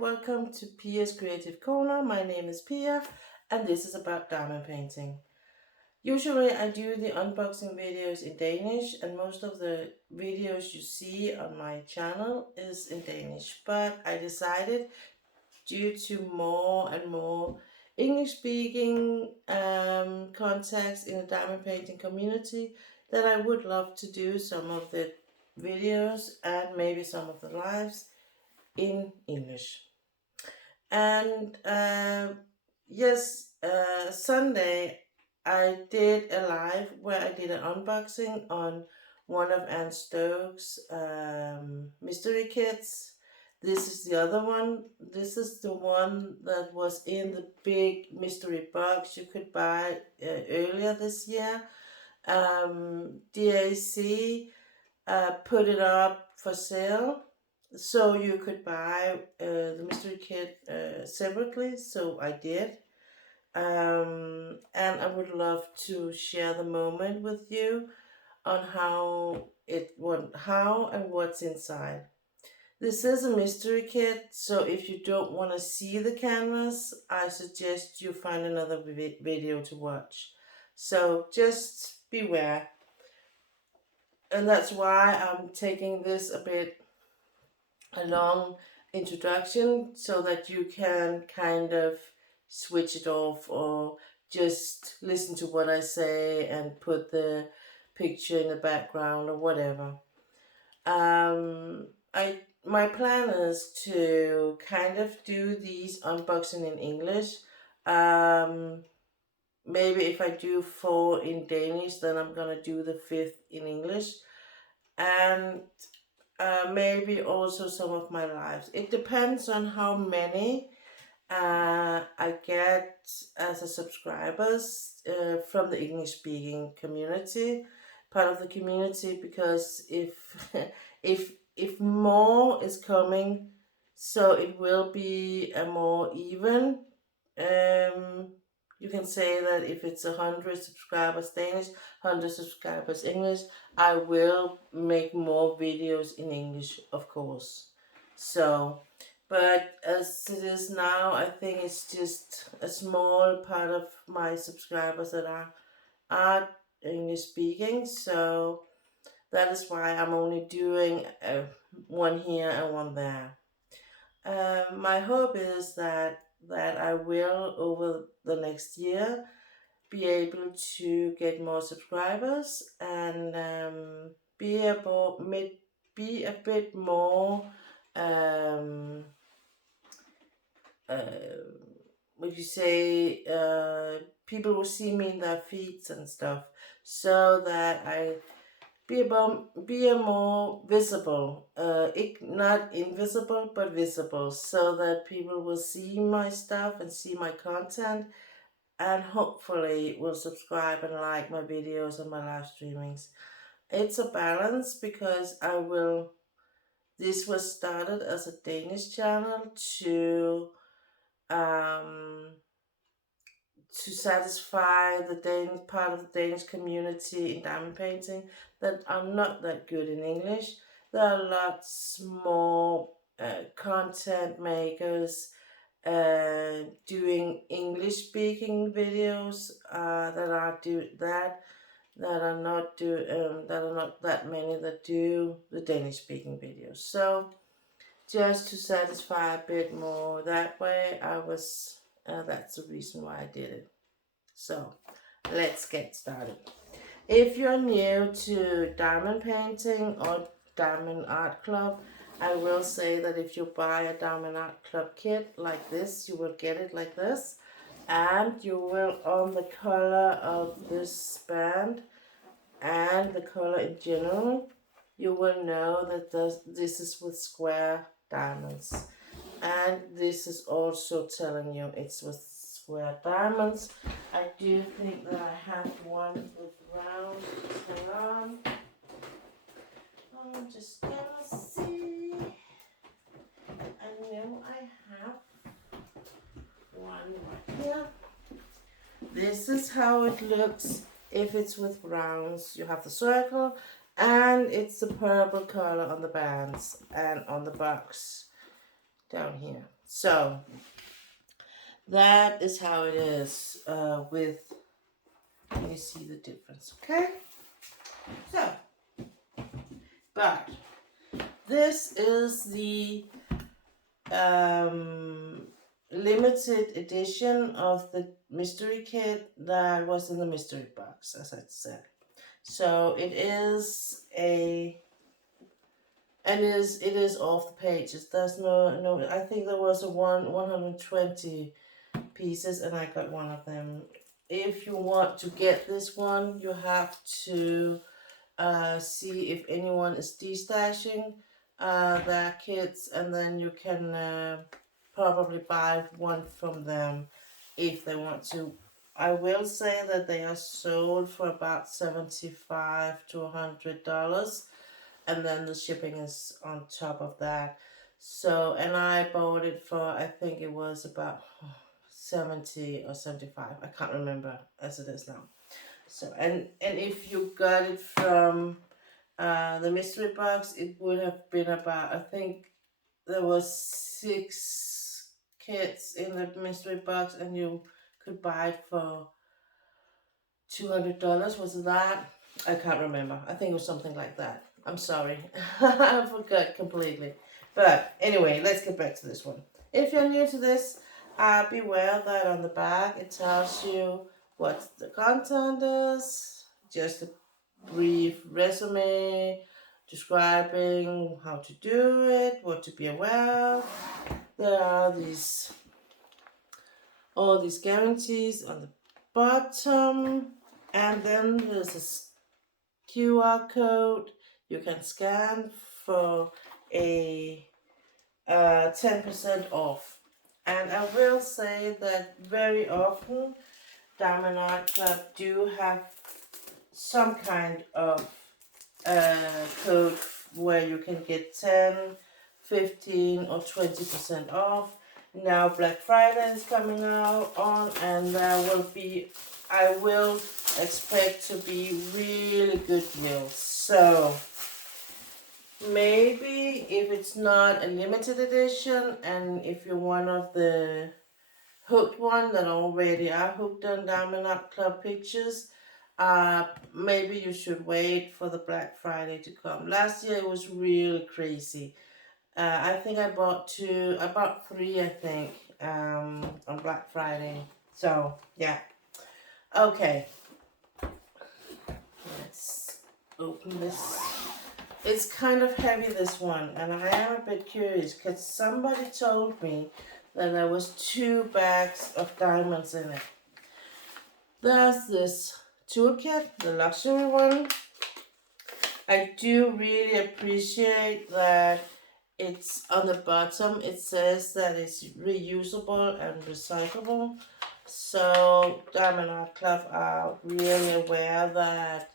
welcome to Pia's Creative Corner. My name is Pia and this is about diamond painting. Usually I do the unboxing videos in Danish and most of the videos you see on my channel is in Danish. But I decided, due to more and more English speaking contacts in the diamond painting community, that I would love to do some of the videos and maybe some of the lives in English. And yes, Sunday I did a live where I did an unboxing on one of Anne Stokes' mystery kits. This is the other one. This is the one that was in the big mystery box you could buy earlier this year. DAC put it up for sale, so you could buy the mystery kit separately, so I did. And I would love to share the moment with you on how and what's inside. This is a mystery kit, so if you don't want to see the canvas, I suggest you find another video to watch. So just beware. And that's why I'm taking this a bit a long introduction, so that you can kind of switch it off or just listen to what I say and put the picture in the background or whatever. My plan is to kind of do these unboxing in English. Maybe if I do 4 in Danish, then I'm gonna do the 5th in English. And maybe also some of my lives. It depends on how many I get as a subscribers from the English speaking community, part of the community, because if if more is coming, so it will be a more even. You can say that if it's 100 subscribers Danish, 100 subscribers English, I will make more videos in English, of course. So, but as it is now, I think it's just a small part of my subscribers that are English speaking. So that is why I'm only doing one here and one there. My hope is that I will, over the next year, be able to get more subscribers and be a bit more what you say, people will see me in their feeds and stuff, so that I be a more visible, not invisible, but visible, so that people will see my stuff and see my content, and hopefully will subscribe and like my videos and my live streamings. It's a balance, because this was started as a Danish channel to satisfy the Danish part of the Danish community in diamond painting that are not that good in English. There are lots more content makers doing English speaking videos that are not that many that do the Danish speaking videos. So just to satisfy a bit more that way, that's the reason why I did it. So let's get started. If you're new to diamond painting or diamond art club, I will say that if you buy a diamond art club kit like this, you will get it like this, and you will, on the color of this band and the color in general, you will know that this is with square diamonds, and this is also telling you it's with square diamonds. I do think that I have one with round. Hang on, I'm just gonna see. I know I have one right here. This is how it looks if it's with rounds. You have the circle, and it's the purple color on the bands and on the box down here. So that is how it is with, you see the difference, okay? So, but this is the limited edition of the mystery kit that was in the mystery box, as I said. So it is it is off the pages. There's no. I think there was a 120 pieces, and I got one of them. If you want to get this one, you have to see if anyone is destashing their kits, and then you can probably buy one from them if they want to. I will say that they are sold for about $75 to $100, and then the shipping is on top of that. So, and I bought it for, I think it was about 70 or 75. I can't remember as it is now. So, and if you got it from the mystery box, it would have been about, I think there was 6 kits in the mystery box, and you could buy it for $200. Was it that? I can't remember. I think it was something like that. I'm sorry. I forgot completely. But anyway, let's get back to this one. If you're new to this, beware that on the back it tells you what the content is, just a brief resume describing how to do it, what to be aware of. There are all these guarantees on the bottom, and then there's a QR code you can scan for a 10% off. And I will say that very often Diamond Art Club do have some kind of code where you can get 10, 15 or 20% off. Now Black Friday is coming out on, and there will be, I will expect to be really good deals. So maybe if it's not a limited edition, and if you're one of the hooked one that already are hooked on Diamond Art Club pictures, maybe you should wait for the Black Friday to come. Last year it was really crazy. I think I bought 3, I think, on Black Friday. So yeah, okay. Let's open this. It's kind of heavy, this one, and I am a bit curious because somebody told me that there was 2 bags of diamonds in it. There's this toolkit, the luxury one. I do really appreciate that it's on the bottom. It says that it's reusable and recyclable. So Diamond Art Club are really aware that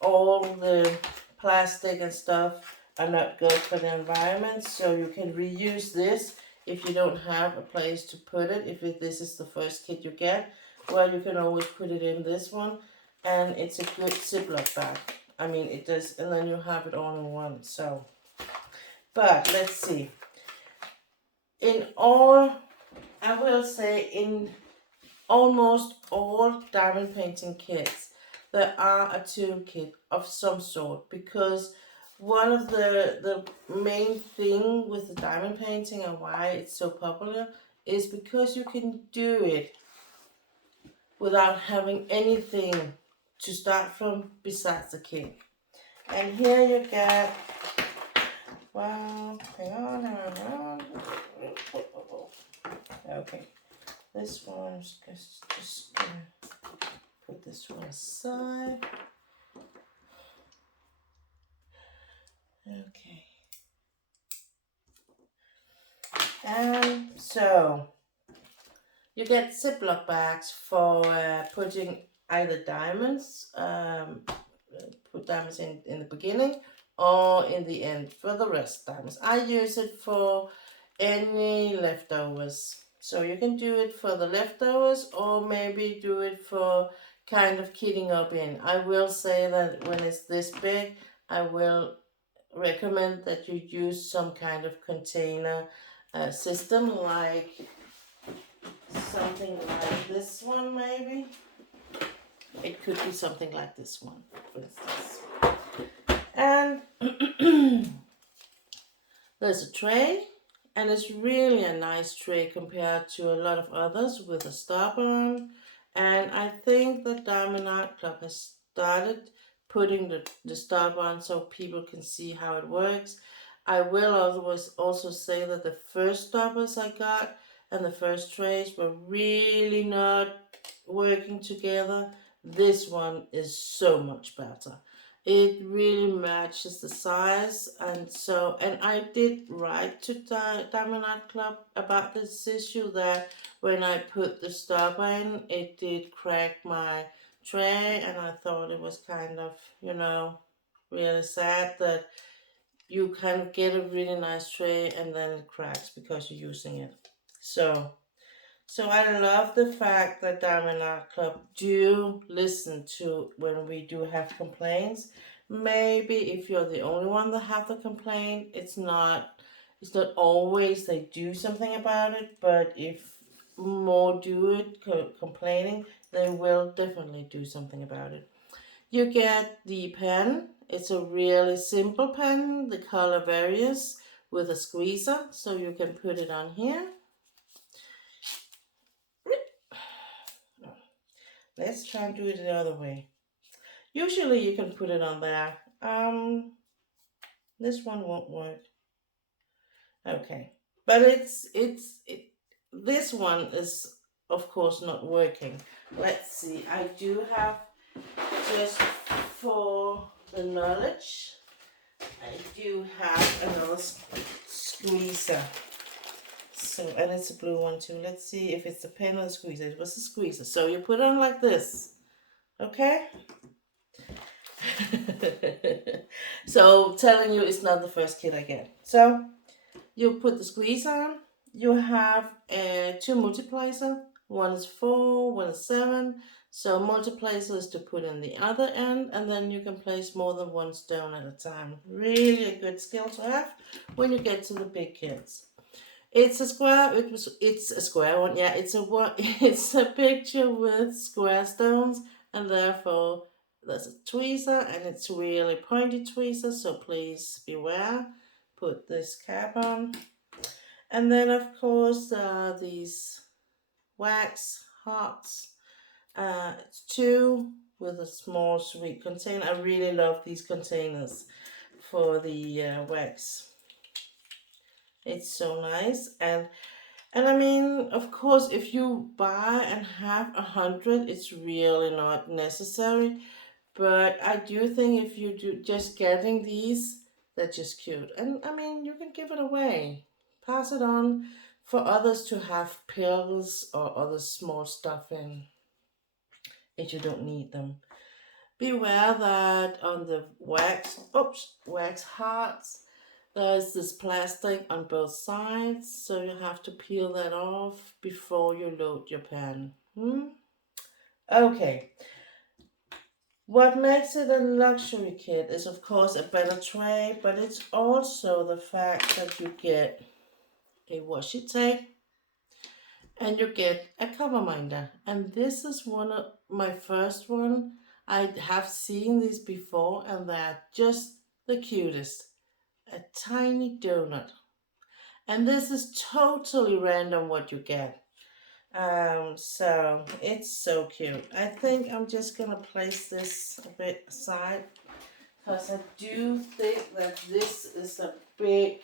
all the plastic and stuff are not good for the environment. So you can reuse this if you don't have a place to put it. If this is the first kit you get, well, you can always put it in this one, and it's a good Ziploc bag. I mean, it does, and then you have it all in one. So, but let's see. In all, I will say in almost all diamond painting kits, there are a toolkit of some sort, because one of the main thing with the diamond painting and why it's so popular is because you can do it without having anything to start from besides the kit. And here you get, well, hang on. Okay, this one's just gonna put this one aside. Okay. And so you get Ziploc bags for putting either diamonds, put diamonds in the beginning or in the end for the rest diamonds. I use it for any leftovers. So you can do it for the leftovers, or maybe do it for kind of kitting up in. I will say that when it's this big, I will recommend that you use some kind of container system, like something like this one maybe. It could be something like this one, for instance. And there's a tray, and it's really a nice tray compared to a lot of others with a stopper on. And I think the Diamond Art Club has started putting the stopper on so people can see how it works. I will always also say that the first stoppers I got and the first trays were really not working together. This one is so much better. It really matches the size, and I did write to Diamond Art Club about this issue, that when I put the stopper in, it did crack my tray, and I thought it was kind of, really sad that you can get a really nice tray and then it cracks because you're using it. So I love the fact that Diamond Art Club do listen to when we do have complaints. Maybe if you're the only one that have the complaint, it's not always they do something about it, but if more do it complaining, they will definitely do something about it. You get the pen. It's a really simple pen. The color varies with a squeezer, so you can put it on here. Let's try and do it the other way. Usually you can put it on there. This one won't work. Okay, but this one is of course not working. Let's see. I do have, just for the knowledge, I do have another squeezer. So, and it's a blue one too. Let's see if it's a pen or a squeezer. It was a squeezer. So you put it on like this. Okay? So telling you it's not the first kit I get. So you put the squeeze on. You have two multipliers. One is 4, one is 7. So multipliers is to put in the other end, and then you can place more than one stone at a time. Really a good skill to have when you get to the big kits. It's a square. It's a square one. Yeah, it's a picture with square stones, and therefore there's a tweezer, and it's really pointy tweezer. So please beware. Put this cap on, and then of course these wax hearts. It's 2 with a small sweet container. I really love these containers for the wax. It's so nice, and I mean, of course, if you buy and have 100, it's really not necessary. But I do think if you do just getting these, they're just cute. And I mean, you can give it away, pass it on for others to have pills or other small stuff in if you don't need them. Beware that on the wax hearts, there's this plastic on both sides, so you have to peel that off before you load your pen. Okay. What makes it a luxury kit is of course a better tray, but it's also the fact that you get a washi tape and you get a cover minder. And this is one of my first one. I have seen these before and they're just the cutest. A tiny donut, and this is totally random what you get. So it's so cute. I think I'm just gonna place this a bit aside because I do think that this is a big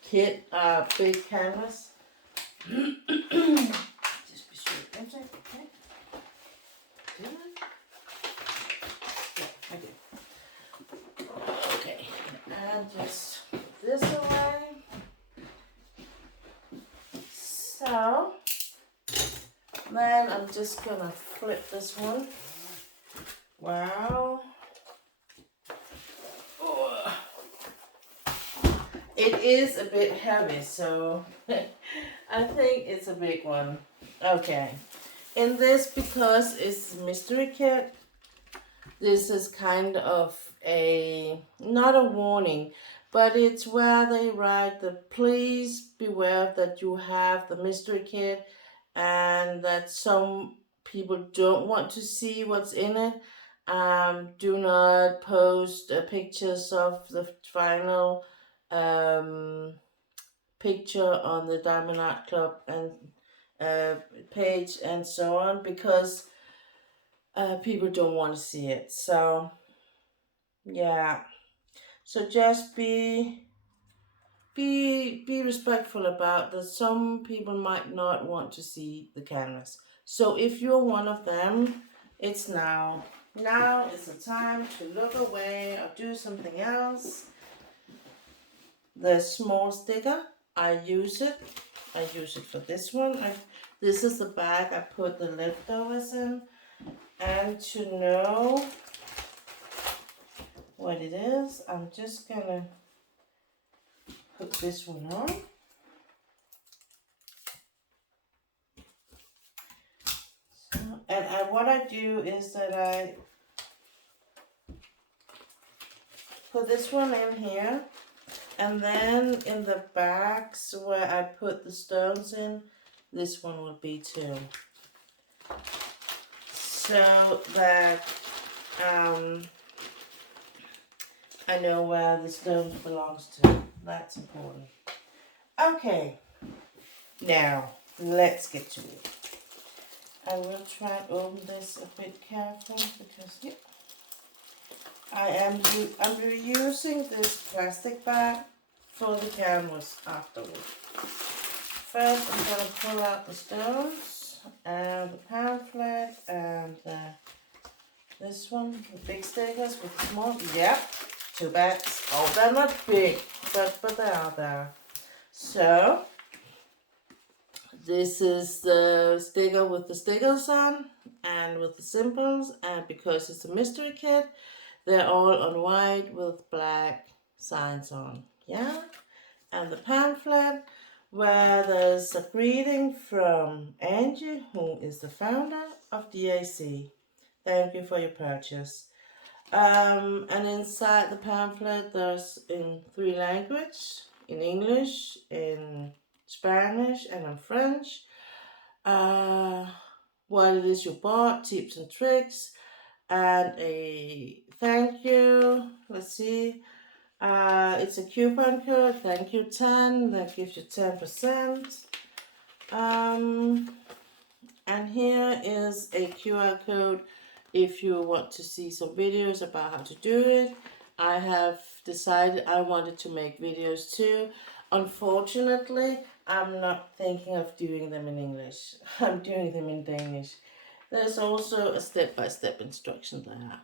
kit, big canvas. Just be sure. Okay. Do I? Yeah, I do. Okay, and just this away. So then I'm just gonna flip this one. Wow. Oh. It is a bit heavy, so I think it's a big one. Okay. In this, because it's a mystery kit, this is kind of not a warning, but it's where they write the please beware that you have the mystery kit and that some people don't want to see what's in it. Do not post pictures of the final um, picture on the Diamond Art Club and page and so on, because people don't want to see it. So yeah, so just be respectful about that. Some people might not want to see the canvas. So if you're one of them, it's now. Now is the time to look away or do something else. The small sticker, I use it for this one. This is the bag I put the leftovers in. And to know what it is, I'm just gonna put this one on. So, and what I do is that I put this one in here, and then in the bags where I put the stones in, this one will be too. So that I know where the stone belongs to. That's important. Okay, now let's get to it. I will try and open this a bit carefully because I'm reusing this plastic bag for the canvas afterwards. First, I'm going to pull out the stones and the pamphlet and this one, the big stickers with the small. Yep, 2 bags. Oh, they're not big, but they are there. So this is the sticker with the stickers on and with the symbols, and because it's a mystery kit, they're all on white with black signs on. Yeah, and the pamphlet where there's a greeting from Angie, who is the founder of DAC. Thank you for your purchase. And inside the pamphlet, there's in 3 languages: in English, in Spanish, and in French. What it is you bought, tips and tricks, and a thank you. Let's see. It's a coupon code, thank you 10, that gives you 10%. And here is a QR code if you want to see some videos about how to do it. I have decided I wanted to make videos too. Unfortunately, I'm not thinking of doing them in English. I'm doing them in Danish. There's also a step-by-step instruction there.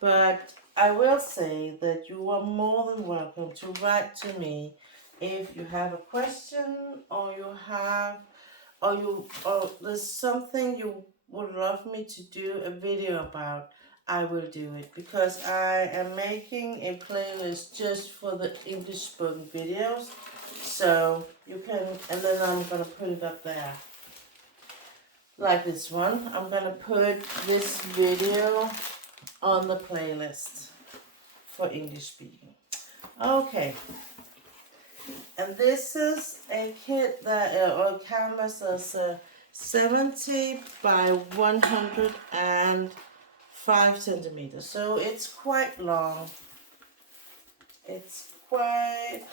But I will say that you are more than welcome to write to me if you have a question or there's something you would love me to do a video about. I will do it because I am making a playlist just for the English spoken videos. So you can, and then I'm gonna put it up there. Like this one, I'm gonna put this video on the playlist for English speaking. Okay, and this is a kit that or canvas that's 70 by 105 centimeters, so it's quite long. It's quite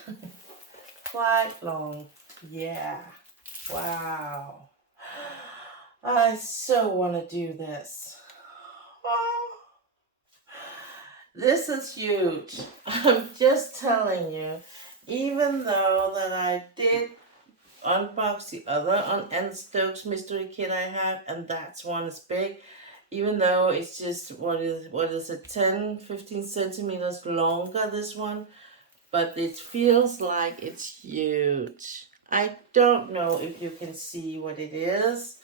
long. Yeah. Wow. I so want to do this. Oh. This is huge. I'm just telling you, even though that I did unbox the other on Anne Stokes mystery kit I have, and that's one is big, even though it's just what is it, 10-15 centimeters longer, this one, but it feels like it's huge. I don't know if you can see what it is.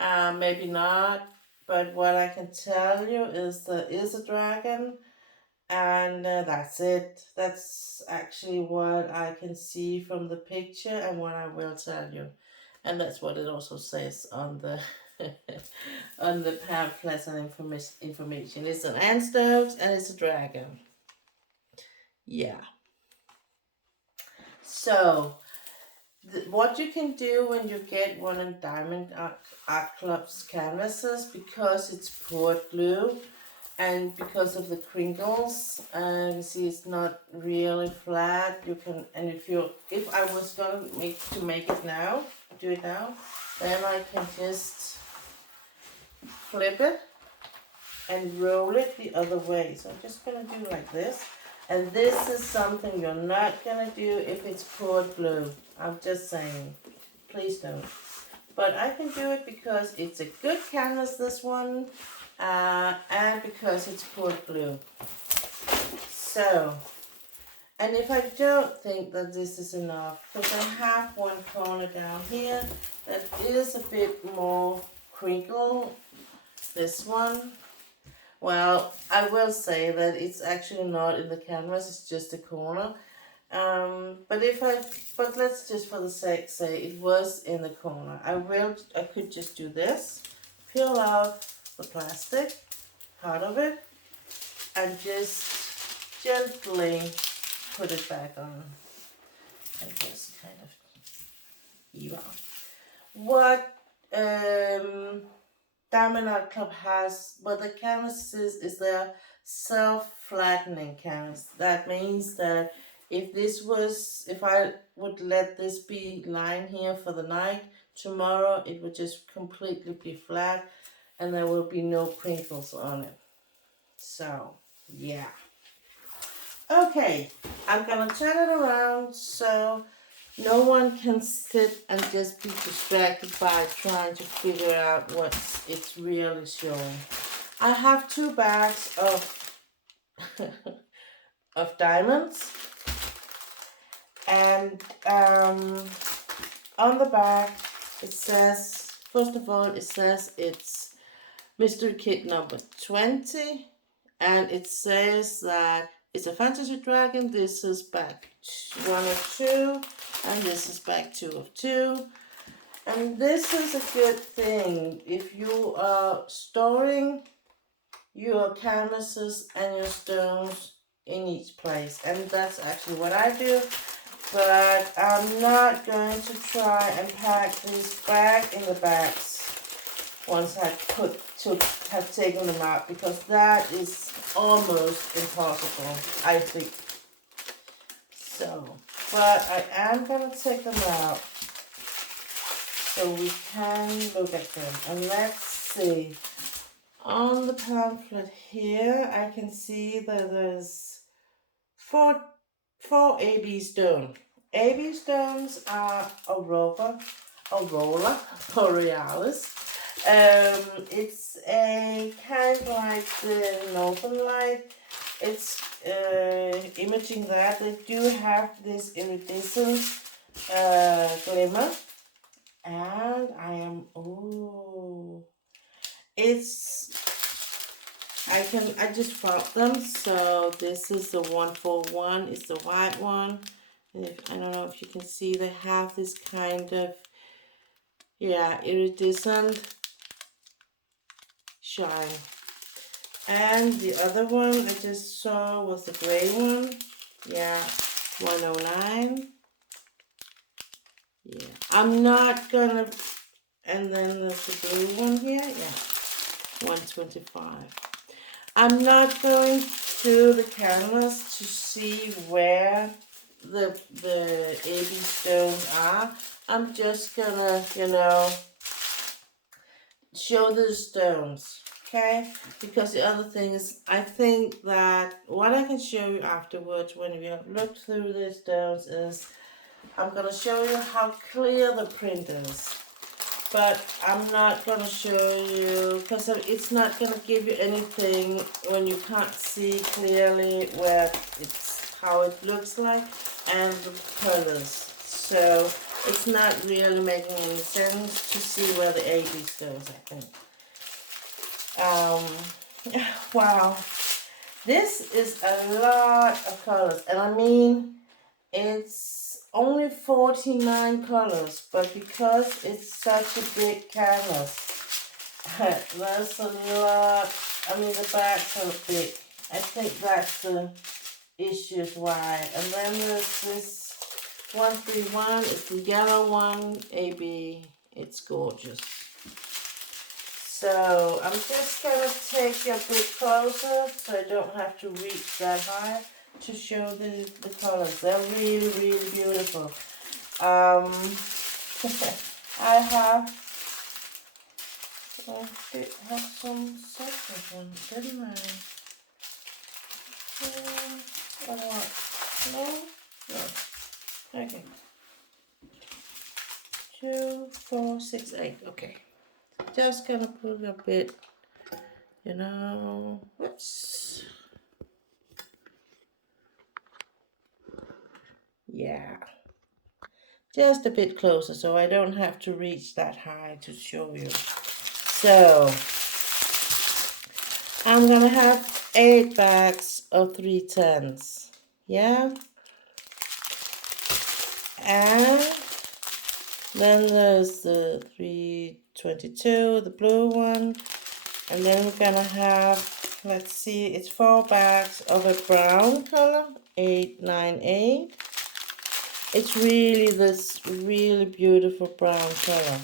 Maybe not, but what I can tell you is there is a dragon, and that's it. That's actually what I can see from the picture and what I will tell you. And that's what it also says on the on the pamphlets and information. It's an Anne Stokes and it's a dragon. Yeah. So, what you can do when you get one of Diamond Art Club's canvases, because it's poured glue and because of the crinkles, and you see it's not really flat, you can, and if I was gonna make it now, do it now, then I can just flip it and roll it the other way. So I'm just gonna do like this. And this is something you're not gonna do if it's poured glue. I'm just saying, please don't. But I can do it because it's a good canvas, this one, and because it's poured glue. So, and if I don't think that this is enough, because I have one corner down here that is a bit more crinkle, this one. Well, I will say that it's actually not in the canvas, it's just a corner. But let's just for the sake say it was in the corner. I could just do this, peel off the plastic, part of it, and just gently put it back on. And just kind of even. What Diamond Art Club has, what the canvas is their self-flattening canvas. That means that if I would let this be lying here for the night, tomorrow it would just completely be flat and there will be no crinkles on it. So, yeah. Okay, I'm gonna turn it around so no one can sit and just be distracted by trying to figure out what it's really showing. I have 2 bags of of diamonds, and on the back it says, first of all, it says it's mystery kit number 20, and it says that it's a fantasy dragon. This is bag 1 of 2, and this is bag 2 of 2. And this is a good thing if you are storing your canvases and your stones in each place. And that's actually what I do. But I'm not going to try and pack these back in the bags once I have taken them out, because that is almost impossible, I think. So, but I am going to take them out so we can look at them. And let's see. On the pamphlet here, I can see that there's four AB stones. AB stones are Aurora Borealis. It's a kind of like the Northern Light. It's imaging that. They do have this iridescent glimmer. And I just found them. So this is the 141, it's the white one. And I don't know if you can see, they have this kind of, iridescent shine. And the other one I just saw was the gray one. 109. I'm not gonna, and then there's the blue one here, 125. I'm not going to the canvas to see where the AB stones are. I'm just gonna, show the stones, okay? Because the other thing is, I think that what I can show you afterwards when we have looked through the stones is, I'm going to show you how clear the print is. But I'm not going to show you, because it's not going to give you anything when you can't see clearly how it looks like and the colors. So it's not really making any sense to see where the AB goes, I think. Wow. This is a lot of colors. And I mean, it's only 49 colors, but because it's such a big canvas, there's a lot. I mean, the bags are big. I think that's the issue why. And then there's this 131 is the yellow one. AB, it's gorgeous. So I'm just gonna take you a bit closer so I don't have to reach that high to show the colors. They're really, really beautiful. I did have some separate ones, didn't I? Or what? No? No. Okay. 2, 4, 6, 8. Okay. Just gonna put a bit, you know, whoops. Yeah. Just a bit closer so I don't have to reach that high to show you. So, I'm gonna have 8 bags of 310s. Yeah? And then there's the 322, the blue one. And then we're gonna have, let's see, it's 4 bags of a brown color, 898. It's really this really beautiful brown color.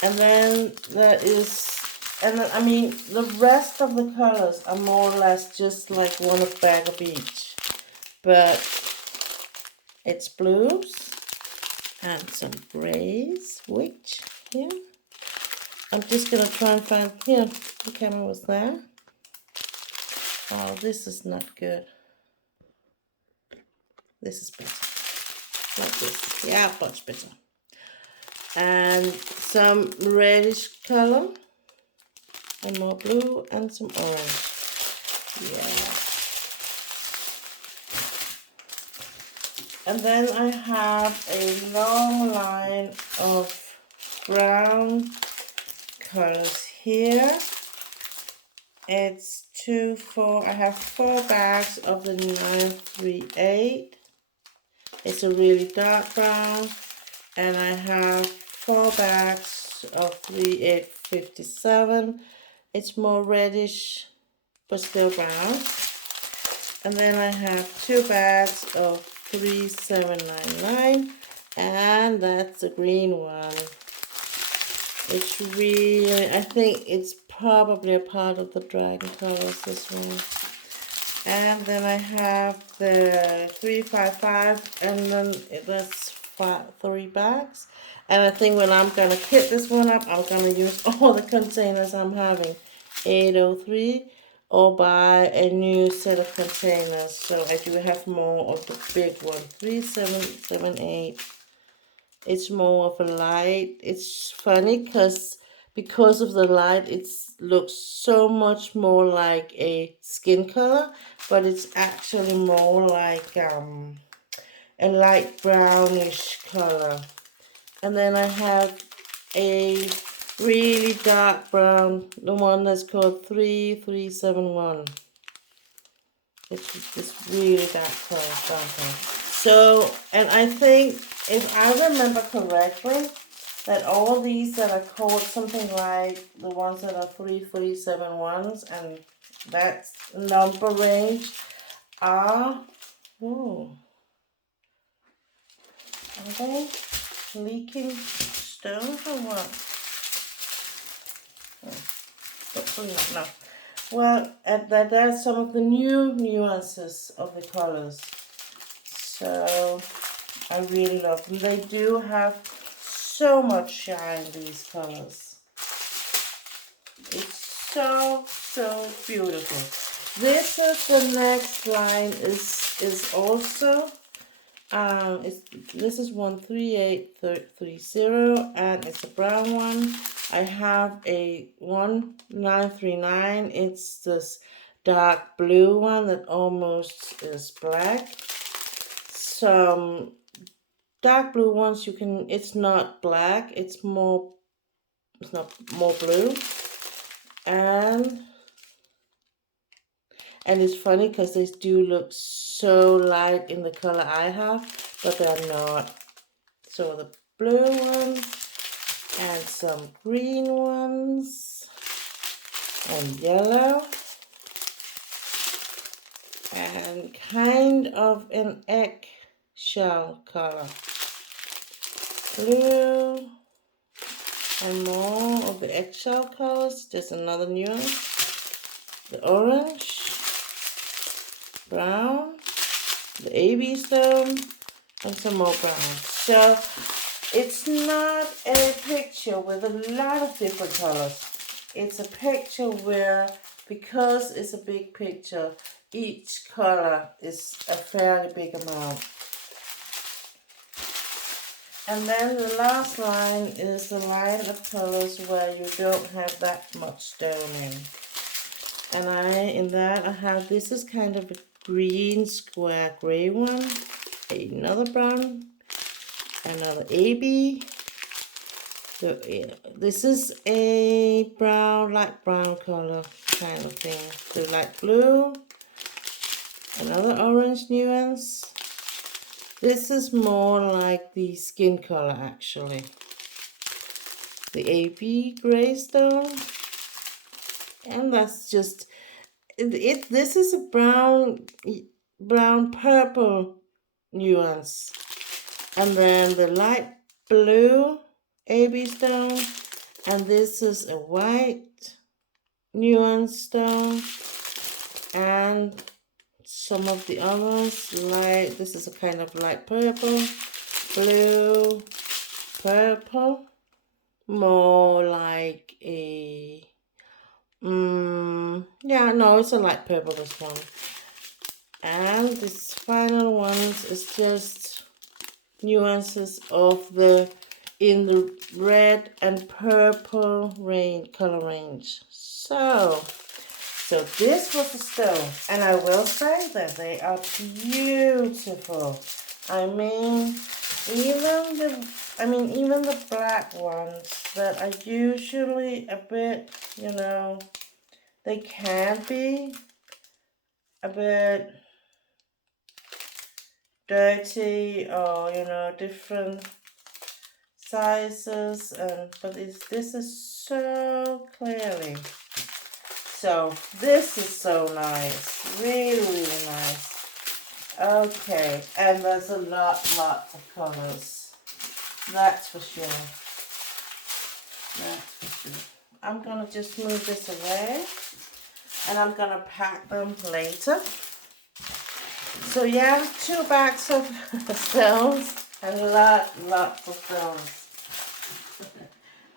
And then there is, and then, I mean, the rest of the colors are more or less just like one bag of each. But it's blues and some grays, which, here. I'm just going to try and find, here, the camera was there. Oh, this is not good. This is better. Like this. Yeah, much better. And some reddish color. And more blue and some orange. Yeah. And then I have a long line of brown colors here. It's 2, 4. I have 4 bags of the 938. It's a really dark brown. And I have 4 bags of 3857. It's more reddish, but still brown. And then I have 2 bags of 3799, and that's a green one. It's really, I think it's probably a part of the dragon colors, this one. And then I have the 355, and then that's 3 bags. And I think when I'm gonna kit this one up, I'm gonna use all the containers I'm having, 803, or buy a new set of containers. So I do have more of the big one, 3778. It's more of a light. It's funny because of the light, it looks so much more like a skin color, but it's actually more like a light brownish color. And then I have a really dark brown, the one that's called 3371. It's this really dark color, something. So, and I think, if I remember correctly, that all these that are called something like the ones that are 3371s, and that number range are, are they leaking stones or what? Hopefully not, no. Well, that are some of the new nuances of the colors. So, I really love them. They do have so much shine, these colors. It's so, so beautiful. This is the next line, is also, this is 13830, and it's a brown one. I have a 1939. It's this dark blue one that almost is black. Some dark blue ones you can, it's not black, it's not more blue. And it's funny because they do look so light in the color I have, but they're not. So the blue ones and some green ones and yellow and kind of an egg shell color. Blue and more of the eggshell colors. Just another nuance. The orange, brown, the AB stone, and some more brown. So it's not a picture with a lot of different colors. It's a picture where, because it's a big picture, each color is a fairly big amount. And then the last line is the line of colors where you don't have that much stone in. And I have, this is kind of a green square gray one, another brown, another AB. So this is a brown, light brown color kind of thing. So light blue, another orange nuance. This is more like the skin color actually. The AB gray stone. And that's just it. This is a brown purple nuance, and then the light blue AB stone, and this is a white nuance stone, and some of the others light. This is a kind of light purple, blue, purple, more like a yeah, no, it's a light purple, this one. And this final one is just nuances of in the red and purple color range. So this was the stone, and I will say that they are beautiful. I mean, even the black ones that are usually a bit, they can be a bit dirty, or different sizes, but this is so clearly. So this is so nice, really, really nice. Okay, and there's a lot of colors. That's for sure. That's for sure. I'm gonna just move this away, and I'm gonna pack them later. So yeah, 2 bags of stones and lots of stones.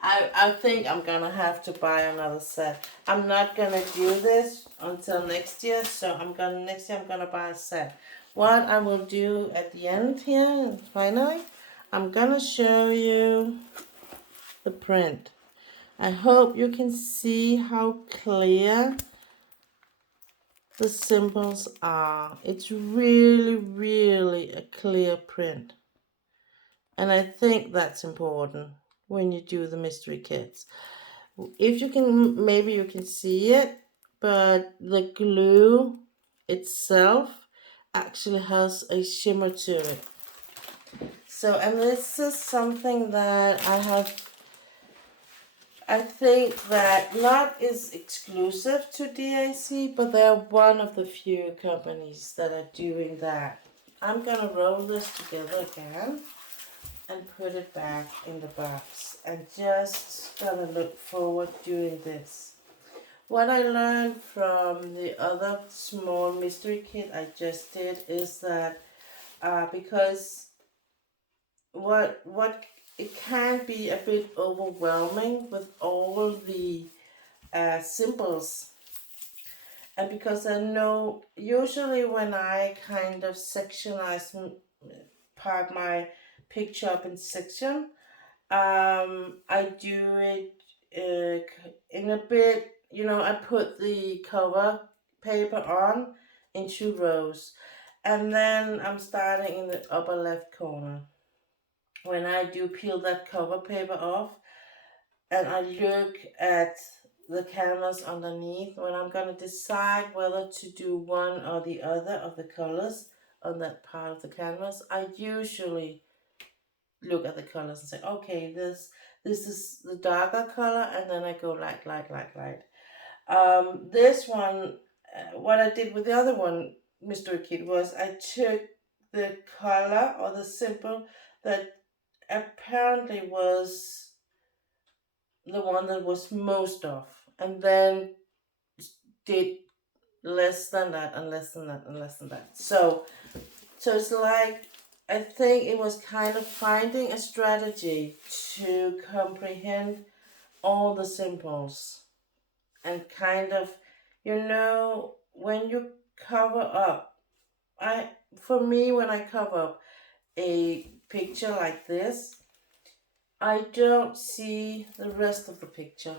I think I'm gonna have to buy another set. I'm not gonna do this until next year, so next year I'm gonna buy a set. What I will do at the end here, finally, I'm gonna show you the print. I hope you can see how clear the symbols are. It's really, really a clear print. And I think that's important when you do the mystery kits. If you can, maybe you can see it, but the glue itself actually has a shimmer to it. So, and this is something that I think that not is exclusive to DAC, but they're one of the few companies that are doing that. I'm gonna roll this together again and put it back in the box, and just gonna look forward doing this. What I learned from the other small mystery kit I just did is that because what it can be a bit overwhelming with all the symbols, and because I know usually when I kind of sectionize part my picture up in section, I do it in a bit, I put the cover paper on in 2 rows, and then I'm starting in the upper left corner. When I do peel that cover paper off and I look at the canvas underneath, when I'm going to decide whether to do one or the other of the colors on that part of the canvas, I usually look at the colors and say, okay, this is the darker color, and then I go light. This one, what I did with the other one mystery kit was I took the color or the symbol that apparently was the one that was most off, and then did less than that and less than that and less than that. So it's like, I think it was kind of finding a strategy to comprehend all the symbols and kind of, when you cover up, for me, when I cover up a picture like this, I don't see the rest of the picture.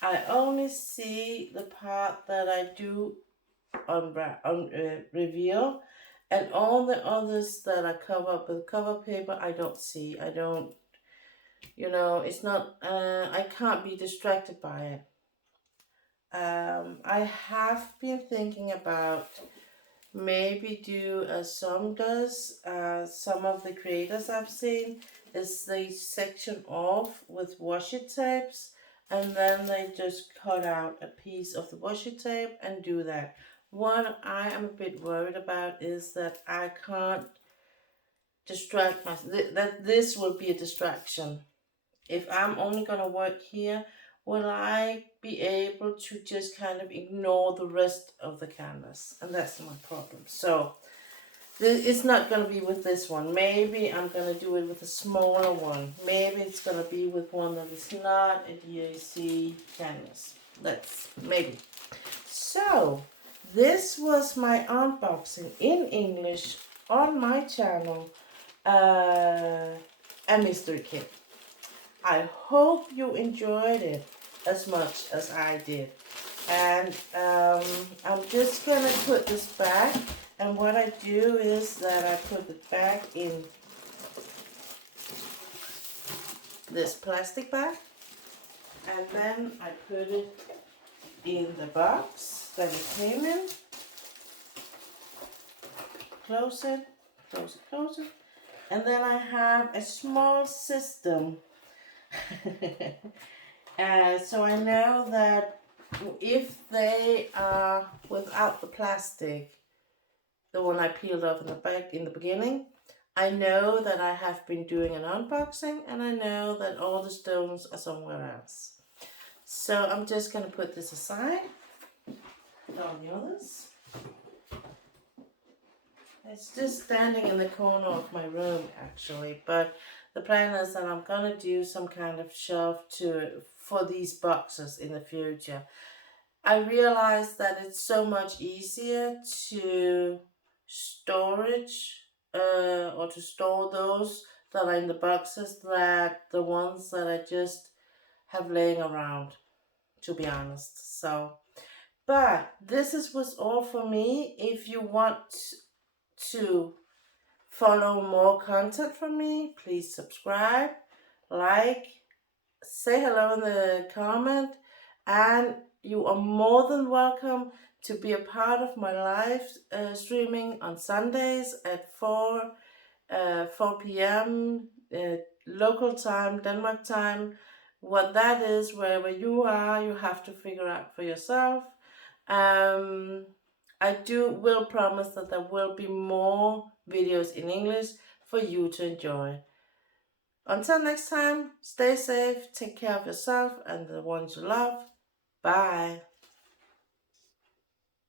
I only see the part that I do reveal, and all the others that are covered up with cover paper, I don't see. I don't, it's not, I can't be distracted by it. I have been thinking about maybe do as some does, some of the creators I've seen, is they section off with washi tapes, and then they just cut out a piece of the washi tape and do that. What I am a bit worried about is that I can't distract myself, that this will be a distraction. If I'm only going to work here, will I be able to just kind of ignore the rest of the canvas? And that's my problem. So it's not going to be with this one. Maybe I'm going to do it with a smaller one. Maybe it's going to be with one that is not a DAC canvas. Maybe. So this was my unboxing in English on my channel, a mystery kit. I hope you enjoyed it as much as I did. And I'm just going to put this back. And what I do is that I put it back in this plastic bag. And then I put it in the box that it came in. Close it, close it, close it. And then I have a small system. So I know that if they are without the plastic, the one I peeled off in the beginning, I know that I have been doing an unboxing, and I know that all the stones are somewhere else. So I'm just going to put this aside. Put all the others. It's just standing in the corner of my room, actually, but the plan is that I'm going to do some kind of shelf for these boxes in the future. I realized that it's so much easier to store those that are in the boxes than the ones that I just have laying around, to be honest. But this was all for me. If you want to follow more content from me, please subscribe, like, say hello in the comment, and you are more than welcome to be a part of my live streaming on Sundays at 4 p.m. Local time, Denmark time. What that is, wherever you are, you have to figure out for yourself. I will promise that there will be more videos in English for you to enjoy. Until next time, stay safe, take care of yourself and the ones you love. Bye.